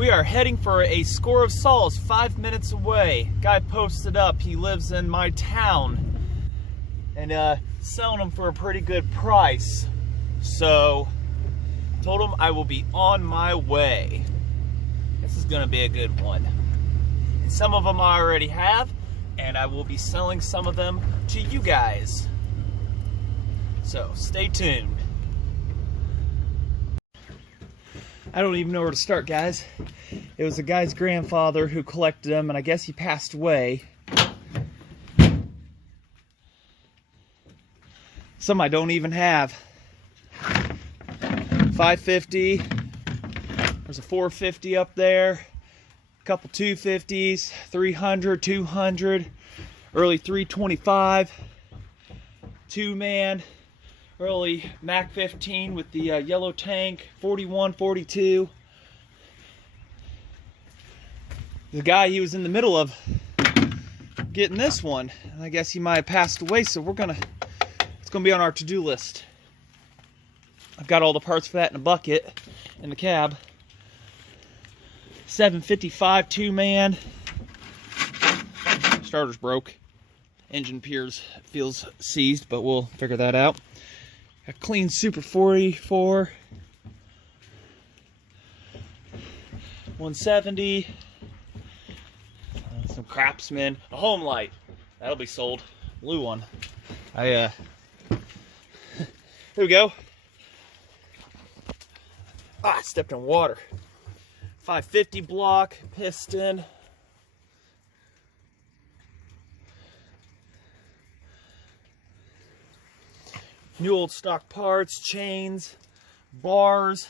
We are heading for a score of saws 5 minutes away. Guy posted up, he lives in my town, and selling them for a pretty good price. So, told him I will be on my way. This is gonna be a good one. And some of them I already have, and I will be selling some of them to you guys. So, stay tuned. I don't even know where to start, guys. It was a guy's grandfather who collected them, and I guess he passed away. Some I don't even have. 550. There's a 450 up there. A couple 250s, 300, 200, early 325, 2-man. Early Mac 15 with the yellow tank, 41, 42. The guy, he was in the middle of getting this one, and I guess he might have passed away, so it's gonna be on our to-do list. I've got all the parts for that in a bucket in the cab. 755 2-man. Starter's broke. Engine feels seized, but we'll figure that out. A clean Super 44, 170, some Craftsman, a home light, that'll be sold, blue one. Here we go. I stepped in water. 550 block, piston. New old stock parts, chains, bars,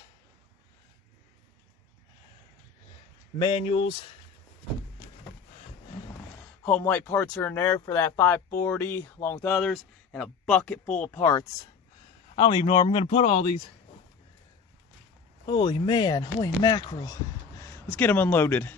manuals. Home light parts are in there for that 540 along with others, and a bucket full of parts. I don't even know where I'm going to put all these. Holy man, holy mackerel. Let's get them unloaded.